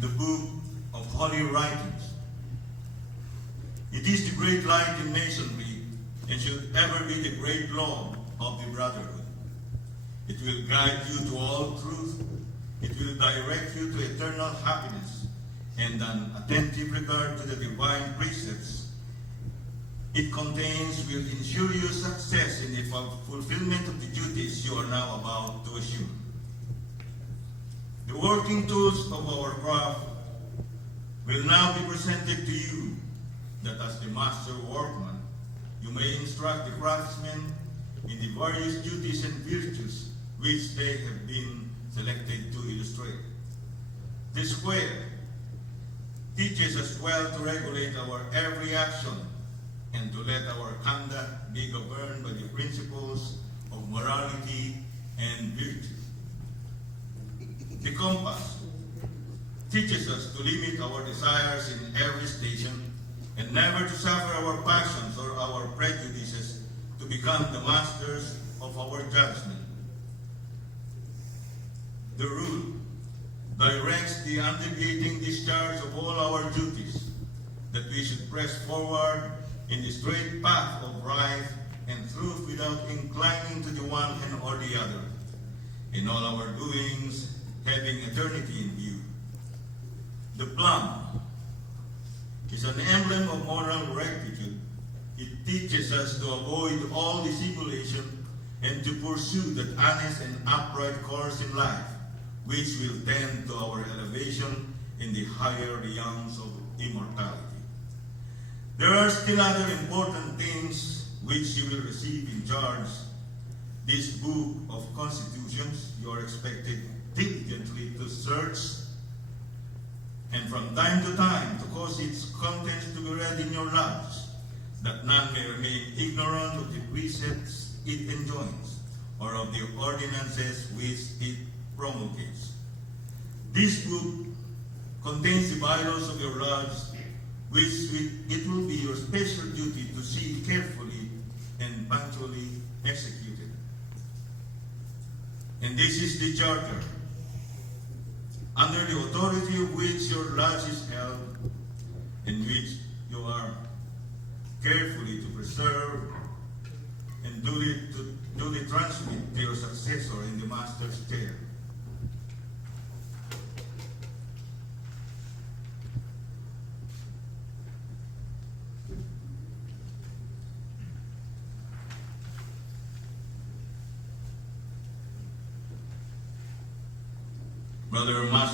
the book of holy writings. It is the great light in masonry and should ever be the great law of the brotherhood. It will guide you to all truth. It will direct you to eternal happiness and an attentive regard to the divine precepts it contains will ensure you success in the fulfillment of the duties you are now about to assume. The working tools of our craft will now be presented to you, that as the master workman, you may instruct the craftsmen in the various duties and virtues which they have been selected to illustrate. The square teaches us well to regulate our every action and to let our conduct be governed by the principles of morality and virtue. The compass teaches us to limit our desires in every station and never to suffer our passions or our prejudices to become the masters of our judgment. The rule directs the undeviating discharge of all our duties, that we should press forward in the straight path of right and truth without inclining to the one hand or the other, in all our doings having eternity in view. The plum is an emblem of moral rectitude. It teaches us to avoid all dissimulation and to pursue that honest and upright course in life, which will tend to our elevation in the higher realms of immortality. There are still other important things which you will receive in charge. This book of constitutions you are expected diligently to search and from time to time to cause its contents to be read in your lives, that none may remain ignorant of the precepts it enjoins or of the ordinances which it promulgates. This book contains the bylaws of your lives, which it will be your special duty to see carefully and punctually executed. And this is the charter, under the authority of which your lodge is held, and which you are carefully to preserve and duly transmit to your successor in the master's chair. Brother Master